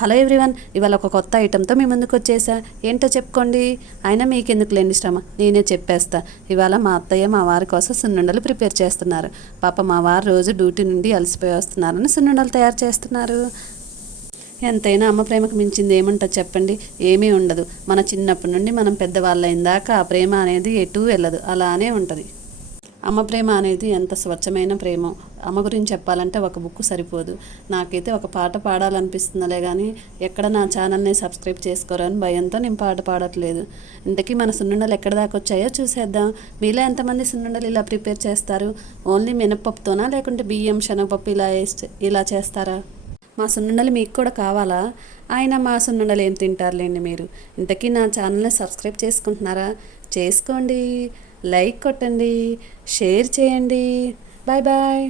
Hello everyone, ఇవాళ ఒక కొత్త ఐటెంతో మీ ముందుకు వచ్చేసా. ఏంటో చెప్పుకోండి. అయినా మీకు ఎందుకు లేని శ్రమ, నేనే చెప్పేస్తా. ఇవాళ మా అత్తయ్య మా వారి కోసం సున్నుండలు ప్రిపేర్ చేస్తున్నారు. పాప మా వారు రోజు డ్యూటీ నుండి అలసిపోయి వస్తున్నారని సున్నుండలు తయారు చేస్తున్నారు. ఎంతైనా అమ్మ ప్రేమకు మించింది ఏముంటుంది చెప్పండి? ఏమీ ఉండదు. మన చిన్నప్పటి నుండి మనం పెద్దవాళ్ళైన దాకా ఆ ప్రేమ అనేది ఎటూ వెళ్ళదు, అలానే ఉంటుంది. అమ్మ ప్రేమ అనేది ఎంత స్వచ్ఛమైన ప్రేమో. అమ్మ గురించి చెప్పాలంటే ఒక బుక్ సరిపోదు. నాకైతే ఒక పాట పాడాలనిపిస్తుందిలే కానీ ఎక్కడ నా ఛానల్ని సబ్స్క్రైబ్ చేసుకోరని భయంతో నేను పాట పాడట్లేదు. ఇంతకీ మన సున్నుండలు ఎక్కడ దాకా వచ్చాయో చూసేద్దాం. మీలో ఎంతమంది సున్నుండలు ఇలా ప్రిపేర్ చేస్తారు? ఓన్లీ మినపప్పుతోనా, లేకుంటే బియ్యం శనగపప్పు ఇలా చేస్తారా? మా సున్నుండలు మీకు కూడా కావాలా? ఆయన మా సున్నుండలు ఏం తింటారులేండి మీరు. ఇంతకీ నా ఛానల్ని సబ్స్క్రైబ్ చేసుకుంటున్నారా? చేసుకోండి, లైక్ కొట్టండి, షేర్ చేయండి. Bye bye.